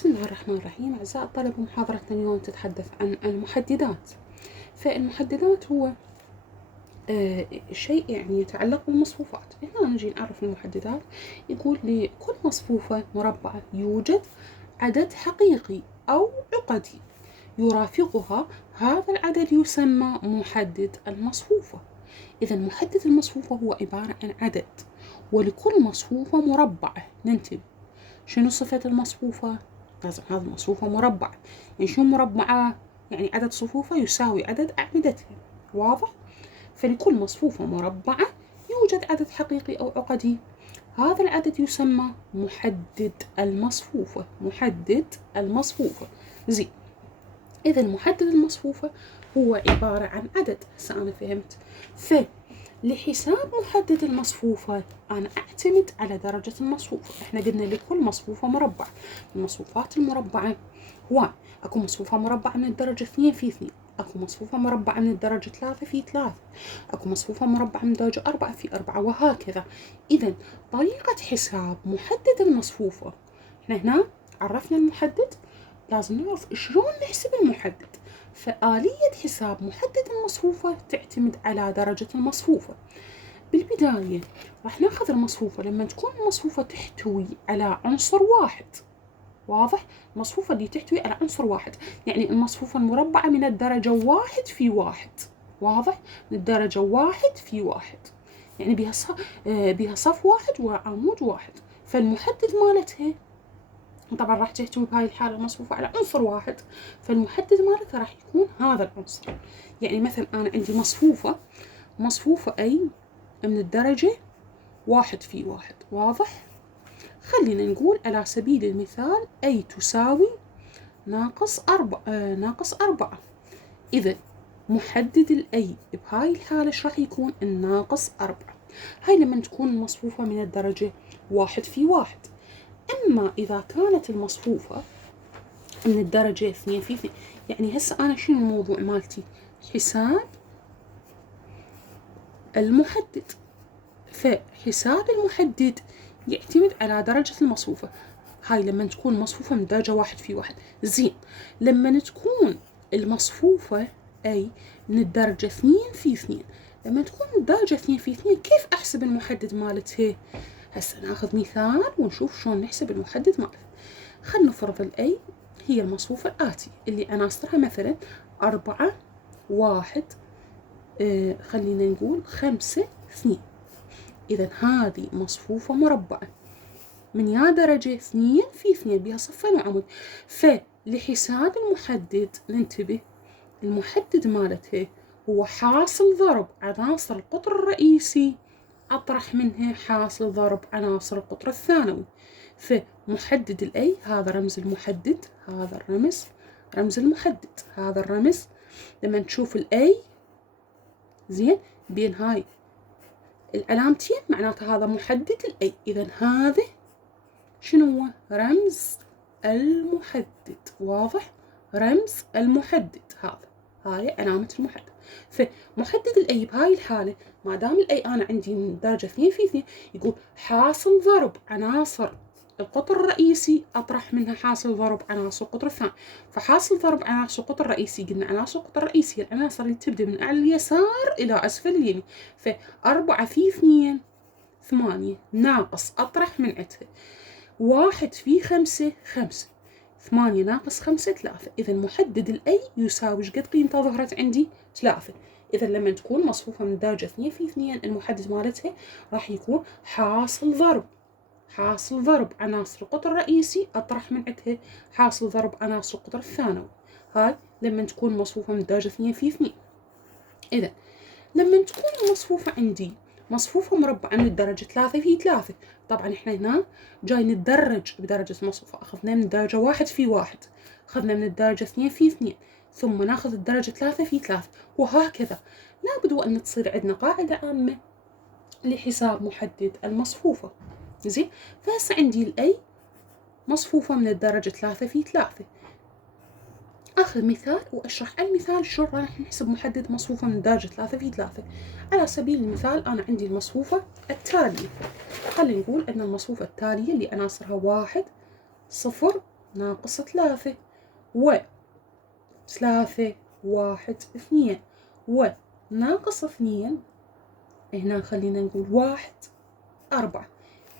بسم الله الرحمن الرحيم. أعزائي الطلبة، محاضرتنا اليوم تتحدث عن المحددات. فالمحددات هو شيء يتعلق بالمصفوفات. هنا نجي نعرف المحددات. يقول لكل مصفوفة مربعة يوجد عدد حقيقي أو عقدي يرافقها، هذا العدد يسمى محدد المصفوفة. إذا محدد المصفوفة هو عبارة عن عدد، ولكل مصفوفة مربعة ننتبه. شنو صفة المصفوفة؟ لازم هذه المصفوفة مربعة. يعني شنو مربعة؟ يعني عدد صفوفها يساوي عدد أعمدتها. واضح؟ فلكل مصفوفة مربعة يوجد عدد حقيقي أو عقدي، هذا العدد يسمى محدد المصفوفة. محدد المصفوفة. زين، إذا محدد المصفوفة هو عبارة عن عدد. هسه أنا فهمت. لحساب محدد المصفوفة أنا أعتمد على درجة المصفوفة. إحنا قلنا لكل مصفوفة مربع. المصفوفات المربعة هو أكو مصفوفة مربعة من الدرجة 2 في 2، أكو مصفوفة مربعة من الدرجة 3 في 3، أكو مصفوفة مربعة من الدرجة 4 في 4، وهكذا. إذا طريقة حساب محدد المصفوفة، إحنا هنا عرفنا المحدد، لازم نعرف شلون نحسب المحدد. فآلية حساب محدد المصفوفة تعتمد على درجة المصفوفة. بالبداية راح ناخذ المصفوفة لما تكون المصفوفة تحتوي على عنصر واحد. واضح؟ المصفوفة اللي تحتوي على عنصر واحد، يعني المصفوفة المربعة من الدرجة 1 في 1. واضح؟ من الدرجة 1 في 1، يعني بها صف واحد وعمود واحد. فالمحدد مالتها طبعا راح تحتوي بهاي الحالة المصفوفة على عنصر واحد، فالمحدد مالتها راح يكون هذا العنصر. يعني مثلا أنا عندي مصفوفة أي من الدرجة 1 في 1. واضح؟ خلينا نقول على سبيل المثال أي تساوي ناقص 4. إذا محدد الأي بهاي الحالة ايش راح يكون؟ الناقص 4. هاي لما تكون المصفوفة من الدرجة 1 في 1. أما إذا كانت المصفوفة من الدرجة 2 في 2، يعني هسه أنا شنو الموضوع مالتي؟ حساب المحدد. فحساب المحدد يعتمد على درجة المصفوفة. هاي لما تكون مصفوفة من درجة 1 في 1. زين، لما تكون المصفوفة أي من الدرجة 2 في 2، لما تكون من الدرجة 2 في 2 كيف أحسب المحدد مالتها؟ هسه ناخذ مثال ونشوف شلون نحسب المحدد مالتها. خلنا نفرض الأي هي المصفوفة الآتية اللي عناصرها مثلا 4 1 خلينا نقول 5 2. إذا هذه مصفوفة مربعة من يا درجة 2 في 2 بها صفين وعمود. فلحساب المحدد ننتبه، المحدد مالتها هو حاصل ضرب عناصر القطر الرئيسي أطرح منها حاصل ضرب عناصر القطر الثانوي. فمحدد الأي هذا رمز المحدد، هذا الرمز رمز المحدد، هذا الرمز. لما تشوف الأي زين بين هاي العلامتين معناته هذا محدد الأي. إذا هذا شنو هو؟ رمز المحدد. واضح؟ رمز المحدد هاي علامة المحدد. فمحدد الأي بهاي الحالة ما دام الأي أنا عندي من درجة 2 في 2، يقول حاصل ضرب عناصر القطر الرئيسي أطرح منها حاصل ضرب عناصر القطر الثاني. فحاصل ضرب عناصر القطر الرئيسي، قلنا عناصر القطر الرئيسي العناصر اللي تبدأ من أعلى اليسار إلى أسفل اليمين. ف4 في 2 8 ناقص أطرح من عندها 1 في 5 5، 8 ناقص 5 3. إذا محدد الأي يساوي ايش قد قيمته ظهرت عندي؟ 3. إذا لما تكون مصفوفة من درجة 2 في 2 المحدد مالتها راح يكون حاصل ضرب عناصر القطر الرئيسي أطرح من عندها حاصل ضرب عناصر القطر الثانوي. هاي لما تكون مصفوفة من درجة 2 في 2. إذا لما تكون المصفوفة عندي مصفوفة مربعة من الدرجة 3 في 3، طبعا احنا هنا جاي نتدرج بدرجة المصفوفة. أخذنا من الدرجة 1 في 1، أخذنا من الدرجة 2 في 2، ثم ناخذ الدرجة 3 في 3، وهكذا. لابد وأن تصير عندنا قاعدة عامة لحساب محدد المصفوفة. زين، فهسه عندي الأي مصفوفة من الدرجة 3 في 3. أخذ مثال وأشرح على المثال شلون راح نحسب محدد مصفوفة من درجة 3 في 3. على سبيل المثال أنا عندي المصفوفة التالية. خلينا نقول أن المصفوفة التالية اللي عناصرها 1 0 ناقص 3 و 3 1 2 وناقص 2 هنا خلينا نقول 1 4.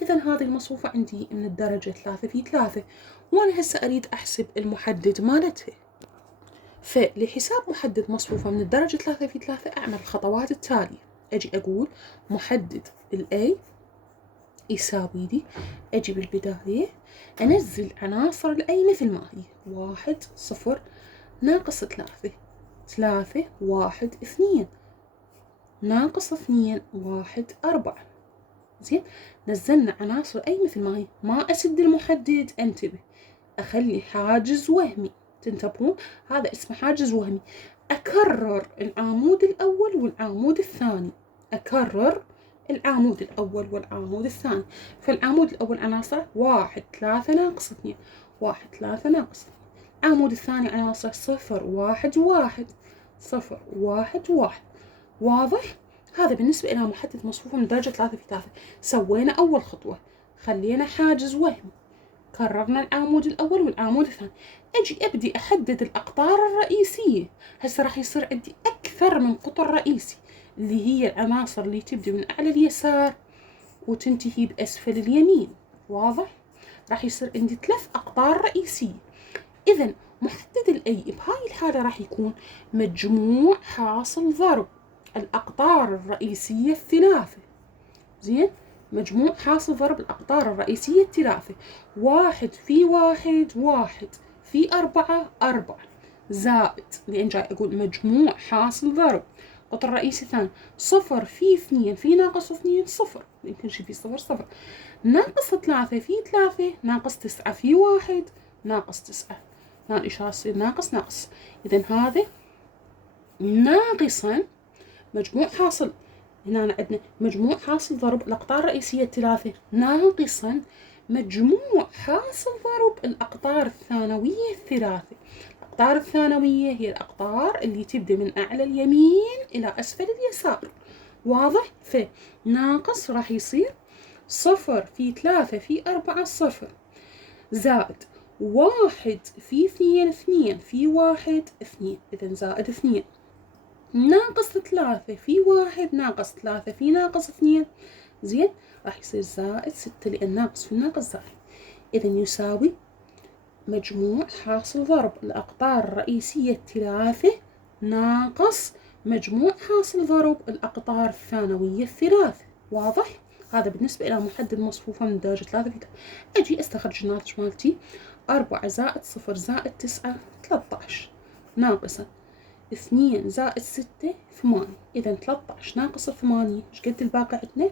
إذا هذه المصفوفة عندي من الدرجة 3 في 3 وأنا هسه أريد أحسب المحدد مالتها. فلحساب محدد مصفوفة من الدرجة 3 في 3 أعمل الخطوات التالية. أجي أقول محدد الأي يساوي لي، أجي بالبداية أنزل عناصر الأي مثل ما هي، 1 0 ناقص 3 3 1 2 ناقص 2 1 4. زين، نزلنا عناصر أي مثل ما هي، ما أسد المحدد، انتبه أخلي حاجز وهمي، تنتبهون هذا اسمه حاجز وهمي. أكرر العمود الأول والعمود الثاني، أكرر العمود الأول والعمود الثاني. فالعمود الأول عناصره 1 3 ناقص 2 1 3 ناقص 2. العمود الثاني عناصره 0 1 1 0 1 1. واضح؟ هذا بالنسبة إلى محدد مصفوفة من درجة 3 في 3. سوينا أول خطوة، خلينا حاجز وهمي، كررنا العمود الأول والعمود الثاني. أجي أبدي أحدد الأقطار الرئيسية. هسه راح يصير عندي أكثر من قطر رئيسي، اللي هي العناصر اللي تبدي من أعلى اليسار وتنتهي بأسفل اليمين. واضح؟ راح يصير عندي 3 أقطار رئيسية. إذا محدد الأي بهاي الحالة راح يكون مجموع حاصل ضرب الأقطار الرئيسية الثلاثة. زين، مجموع حاصل ضرب الأقطار الرئيسية الثلاثة، 1 في 1 1 في 4 4 زائد، لأن جاي أقول مجموع حاصل ضرب قطر رئيسي ثاني، 0 في 2 في ناقص 2 0، يمكن شي في 0 0 ناقص 3 في 3 ناقص 9 في 1 ناقص 9. هنا الإشارة تصير ناقص ناقص. إذا هذا ناقصا مجموع حاصل، هنا عندنا مجموع حاصل ضرب الأقطار الرئيسية الثلاثة ناقصا مجموع حاصل ضرب الأقطار الثانوية الثلاثة. الأقطار الثانوية هي الأقطار اللي تبدأ من أعلى اليمين إلى أسفل اليسار. واضح؟ فناقص راح يصير 0 في 3 في 4 0 زائد 1 في 2 2 في 1 2، إذا زائد 2 ناقص 3 في 1 ناقص 3 في ناقص 2. زين، راح يصير زائد 6 لأن ناقص في الناقص زائد. إذا يساوي مجموع حاصل ضرب الأقطار الرئيسية الثلاثة ناقص مجموع حاصل ضرب الأقطار الثانوية الثلاثة. واضح؟ هذا بالنسبة إلى محدد مصفوفة من درجة 3 في 3. أجي أستخرج الناتج مالتي 4 زائد 0 زائد 9 13 ناقصا 2 زائد 6 8. إذا 13 ناقص 8 ايش قد الباقي عندنا؟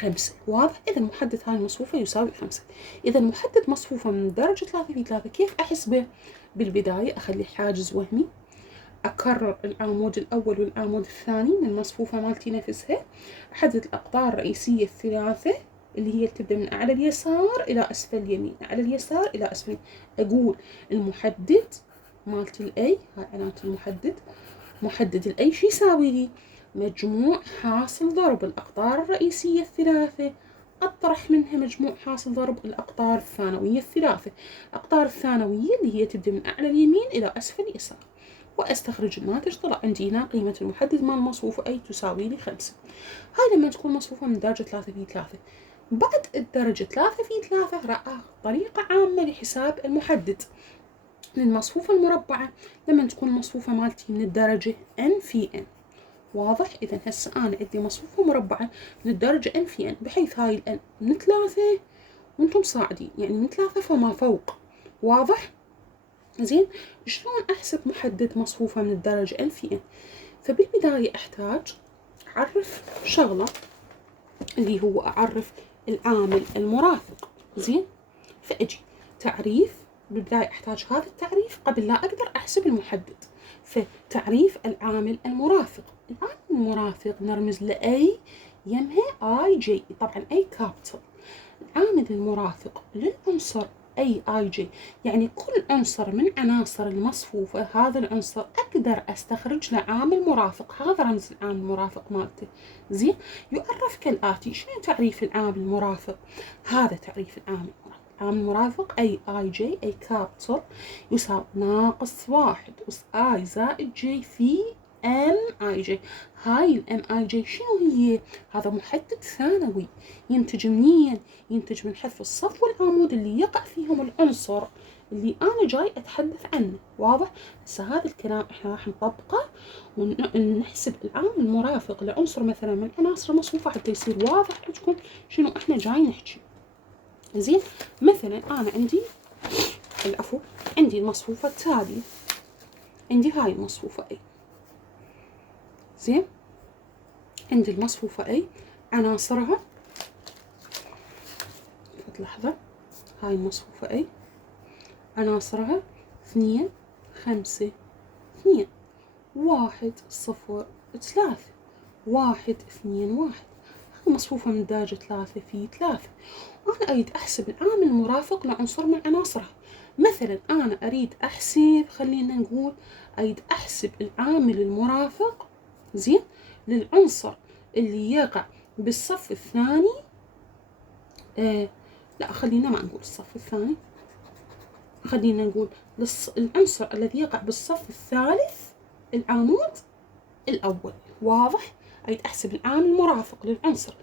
5. واضح؟ إذا محدد هاي المصفوفة يساوي 5. إذا محدد مصفوفة من درجة 3 في 3 كيف أحسبه؟ بالبداية أخلي حاجز وهمي، أكرر العمود الأول والعمود الثاني من المصفوفة مالتي نفسها، أحدد الأقطار الرئيسية الثلاثة اللي هي تبدأ من أعلى اليسار إلى أسفل اليمين، أعلى اليسار إلى أسفل. أقول المحدد مالت الأي، هاي علامة المحدد، محدد الأي شو يساوي لي؟ مجموع حاصل ضرب الأقطار الرئيسية الثلاثة أطرح منها مجموع حاصل ضرب الأقطار الثانوية الثلاثة. الأقطار الثانوية اللي هي تبدأ من أعلى اليمين إلى أسفل اليسار، وأستخرج الناتج. طلع عندي هنا قيمة المحدد مال المصفوفة أي تساوي لي 5. هاي لما تكون مصفوفة من درجة 3 في 3. بعد الدرجة 3 في 3 راح آخذ طريقة عامة لحساب المحدد للمصفوفة المربعة لما تكون المصفوفة مالتي من الدرجة n في n. واضح؟ إذا هسه أنا عندي مصفوفة مربعة من الدرجة n في n، بحيث هاي ال n من 3 وانتم صاعدين، يعني من 3 فما فوق. واضح؟ زين، شلون أحسب محدد مصفوفة من الدرجة n في n؟ فبالبداية أحتاج أعرف شغلة اللي هو أعرف العامل المرافق. زين، فأجي تعريف، بالبداية أحتاج هذا التعريف قبل لا أقدر أحسب المحدد. فتعريف العامل المرافق، العامل المرافق نرمز لأي يمها اي جي، طبعا أي كابيتال. العامل المرافق للعنصر أي اي جي، يعني كل عنصر من عناصر المصفوفة هذا العنصر أقدر أستخرج له عامل مرافق، هذا رمز العامل المرافق مالته. زين، يعرف كالآتي. شنو تعريف العامل المرافق؟ هذا تعريف العامل المرافق: عامل مرافق أي اي جي أي كابيتال يساوي ناقص 1 أس اي زائد جي في ام اي جي. هاي الام اي جي شنو هي؟ هذا محدد ثانوي ينتج منين؟ ينتج من حذف الصف والعمود اللي يقع فيهم العنصر اللي انا جاي اتحدث عنه. واضح؟ هسه هذا الكلام احنا راح نطبقه ونحسب العامل المرافق لعنصر مثلا من عناصر المصفوفة حتى يصير واضح عندكم شنو احنا جاي نحكي. زين، مثلا انا عندي المصفوفة التالية، عندي هاي المصفوفة اي. زين، عندي المصفوفة اي عناصرها، لحظة، هاي المصفوفة اي عناصرها 2 5 2 1 0 3 1 2 1. هاي مصفوفة من درجة 3 في 3. أنا أريد أحسب العامل المرافق لعنصر من عناصرها. مثلا أنا أريد أحسب، خلينا نقول أريد أحسب العامل المرافق زين للعنصر اللي يقع بالصف الثاني. لا، خلينا ما نقول الصف الثاني، خلينا نقول العنصر الذي يقع بالصف الثالث العمود الأول. واضح؟ أريد أحسب العامل المرافق للعنصر،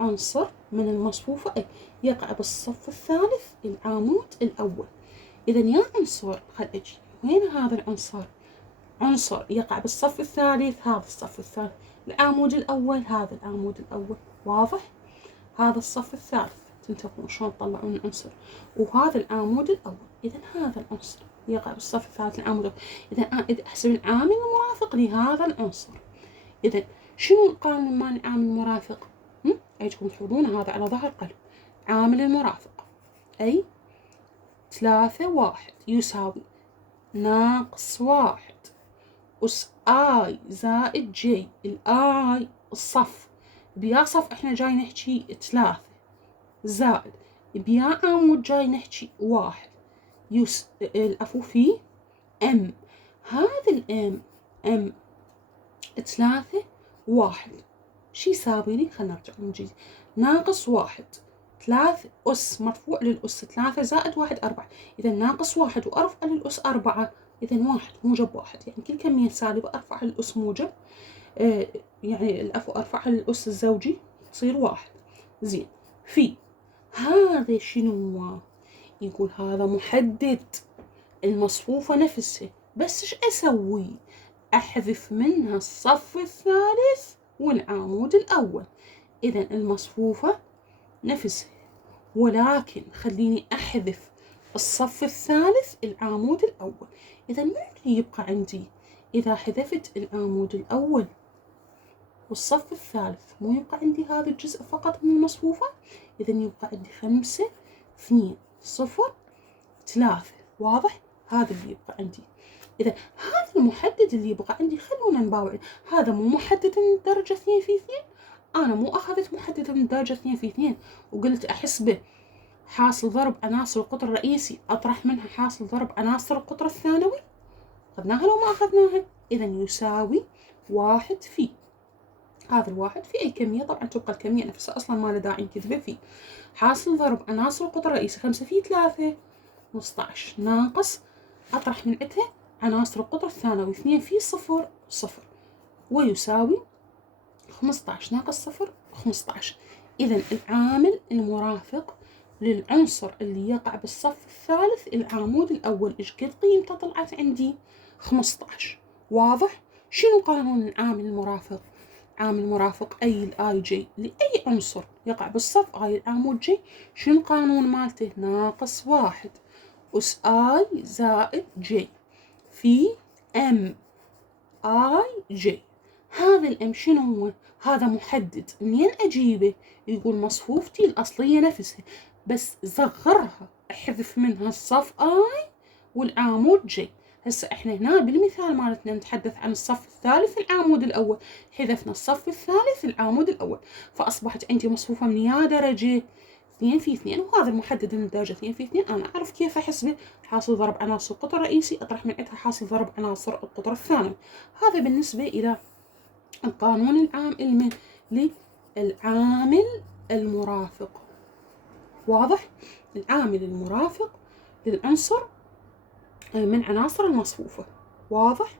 عنصر من المصفوفة أي يقع بالصف الثالث العمود الأول. إذا يا عنصر، خل أجي وين هذا العنصر؟ عنصر يقع بالصف الثالث، هذا الصف الثالث، العمود الأول هذا العمود الأول. واضح؟ هذا الصف الثالث، تنتبهون شلون تطلعون العنصر، وهذا العمود الأول. إذا هذا العنصر يقع بالصف الثالث العمود الأول. إذا أنا أحسب العامل المرافق لهذا العنصر. إذا شنو القانون مال العامل المرافق؟ أيكم تحفظون هذا على ظهر قلب. عامل المرافق أي 3 1 يساوي ناقص 1 أس آي زائد جي. الآي الصف، بيا صف احنا جاي نحكي 3 زائد بيا عمود جاي نحكي 1 العفو في ام. هذا الام ام 3 1 شي يساوي لي؟ خلنا نرجع نجي ناقص 1 3 أس مرفوع للأس 3 زائد 1 4. إذا ناقص 1 وأرفع للأس 4. إذا 1 موجب 1، يعني كل كمية سالبة أرفعها للأس موجب، يعني العفو أرفعها للأس الزوجي تصير 1. زين، في هذا شنو؟ يقول هذا محدد المصفوفة نفسها، بس ايش أسوي؟ أحذف منها الصف الثالث والعمود الأول. إذا المصفوفة نفسها، ولكن خليني أحذف الصف الثالث العمود الأول. إذا ما اللي يبقى عندي إذا حذفت العمود الأول والصف الثالث؟ مو يبقى عندي هذا الجزء فقط من المصفوفة؟ إذا يبقى عندي 5 2 0 3. واضح؟ هذا اللي يبقى عندي. إذا هذا المحدد اللي يبقى عندي، خلونا نباوع. هذا مو محدد من درجة 2 في 2. أنا مو أخذت محدد من درجة 2 في 2 وقلت أحسبه حاصل ضرب عناصر القطر الرئيسي أطرح منها حاصل ضرب عناصر القطر الثانوي. أخذناها لو ما أخذناها؟ إذا يساوي 1 في هذا الواحد في أي كمية، طبعا تبقى الكمية نفسها أصلا ما له داعي نكتبه فيه، حاصل ضرب عناصر القطر الرئيسي 5 في 3 15 ناقص أطرح من عندها عناصر القطر الثانوي 2 في 0 0 ويساوي 15 ناقص 0 15. إذا العامل المرافق للعنصر اللي يقع بالصف الثالث العمود الأول إيش قد قيمته طلعت عندي؟ 15. واضح؟ شنو قانون العامل المرافق؟ عامل المرافق أي الآي جي لأي عنصر يقع بالصف أي العمود جي، شنو القانون مالته؟ ناقص 1 أس آي زائد جي في ام آي جي. هذا الام شنو هو؟ هذا محدد، منين أجيبه؟ يقول مصفوفتي الأصلية نفسها بس صغرها، أحذف منها الصف آي والعمود جي. هسه احنا هنا بالمثال مالتنا نتحدث عن الصف الثالث العمود الأول، حذفنا الصف الثالث العمود الأول، فأصبحت عندي مصفوفة من يا درجة 2 في 2، وهذا المحدد من درجة 2 في 2. أنا أعرف كيف أحسبه، حاصل ضرب عناصر القطر الرئيسي أطرح من عندها حاصل ضرب عناصر القطر الثانوي. هذا بالنسبة إلى القانون العام للعامل المرافق. واضح؟ العامل المرافق للعنصر من عناصر المصفوفة. واضح؟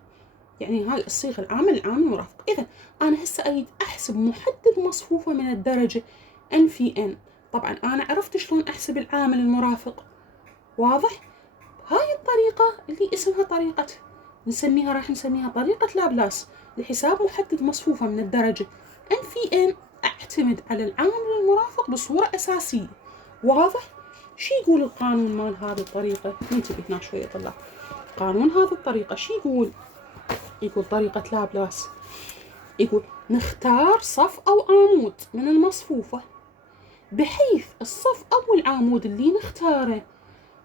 يعني هاي الصيغة العامل المرافق. إذا أنا هسه أريد أحسب محدد مصفوفة من الدرجة n في n. طبعا أنا عرفت شلون أحسب العامل المرافق. واضح؟ هاي الطريقة اللي اسمها طريقة راح نسميها طريقة لابلاس لحساب محدد مصفوفة من الدرجة n في n. أعتمد على العامل المرافق بصورة أساسية. واضح؟ شو يقول القانون مال هذه الطريقة؟ ننتبه هنا شوية طلاب. قانون هذه الطريقة شو يقول؟ يقول طريقة لابلاس، يقول نختار صف أو عمود من المصفوفة بحيث الصف أو العمود اللي نختاره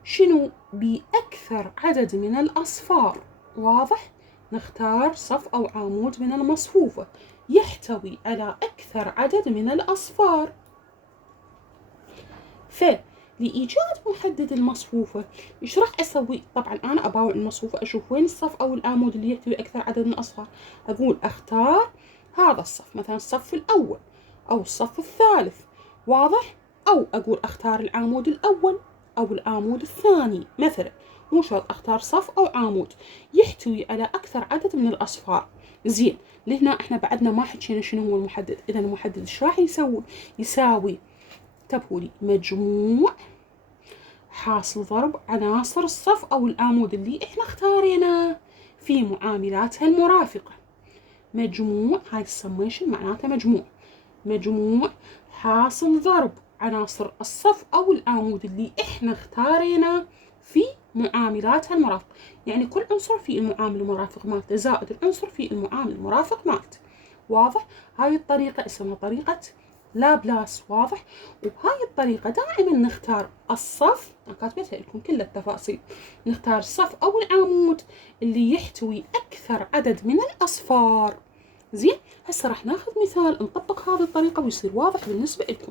شنو؟ بأكثر عدد من الأصفار. واضح؟ نختار صف أو عمود من المصفوفة يحتوي على أكثر عدد من الأصفار. فلإيجاد محدد المصفوفة إيش راح أسوي؟ طبعا أنا أباوع المصفوفة أشوف وين الصف أو العمود اللي يحتوي أكثر عدد من الأصفار. أقول أختار هذا الصف، مثلا الصف الأول أو الصف الثالث. واضح؟ أو أقول أختار العمود الأول أو العمود الثاني مثلا. مو شرط أختار صف أو عمود يحتوي على أكثر عدد من الأصفار. زين، لهنا إحنا بعدنا ما حكينا شنو هو المحدد. إذا المحدد إيش راح يساوي؟ انتبهوا لي، مجموع حاصل ضرب عناصر الصف أو العمود اللي إحنا اختاريناه في معاملاتها المرافقة. مجموع، هاي السميشن معناتها مجموع حاصل ضرب عناصر الصف أو العمود اللي إحنا اختاريناه في معاملاتها المرافقة. يعني كل عنصر في المعامل المرافق مالته زائد العنصر في المعامل المرافق مالته. واضح؟ هاي الطريقة اسمها طريقة لابلاس. واضح؟ وبهاي الطريقة دائما نختار الصف، أنا كاتبتها لكم كل التفاصيل، نختار الصف أو العمود اللي يحتوي أكثر عدد من الأصفار. زين، هسه راح ناخذ مثال نطبق هذه الطريقة ويصير واضح بالنسبة لكم.